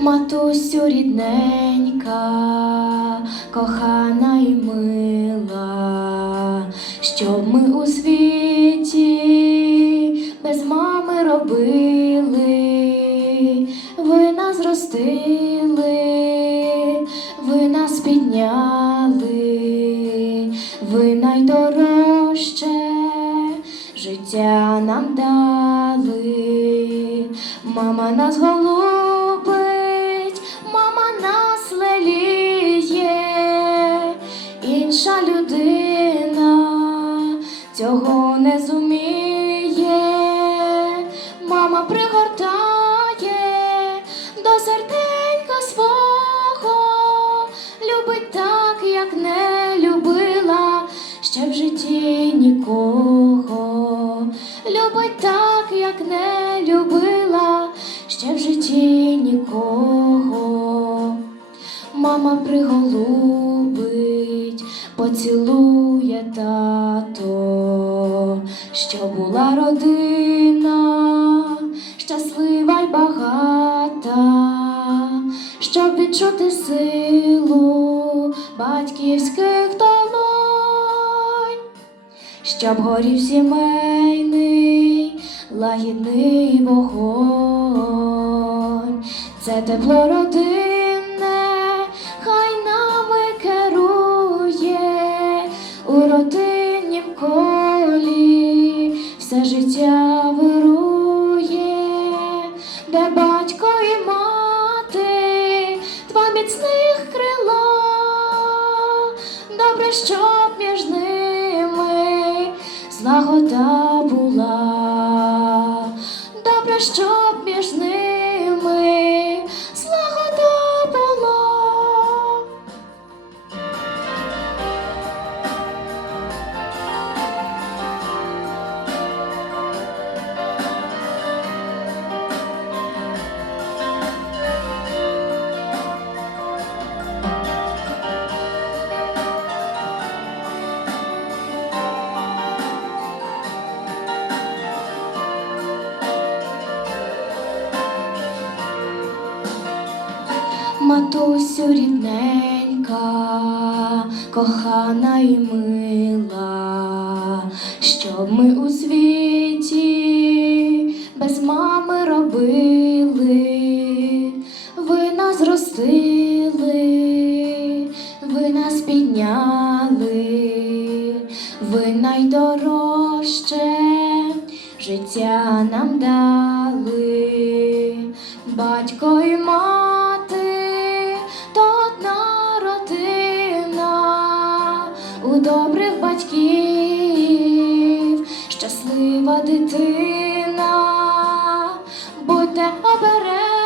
матусю рідненька, кохана і мила, що ми у світі без мами робили, ви нас ростили, ви нас підняли, ви найдорожче життя нам дали, мама нас голубить, цього не зуміє, мама пригортає до серденька свого, любить так, як не любила ще в житті нікого, любить так, як не любила ще в житті нікого. Мама приголубить, поцілує тато, що була родина, щаслива й багата, щоб відчути силу батьківських долонь, щоб горів сімейний, лагідний вогонь, це тепло родинне, все життя вирує, де батько і мати, два міцних крила, добре, щоб між ними злагода була, добре, щоб Матусю рідненька, кохана і мила, щоб ми у світі без мами робили, ви нас ростили, ви нас підняли, ви найдорожче життя нам дали, батько і мати, добрих батьків, щаслива дитина, будьте оберегом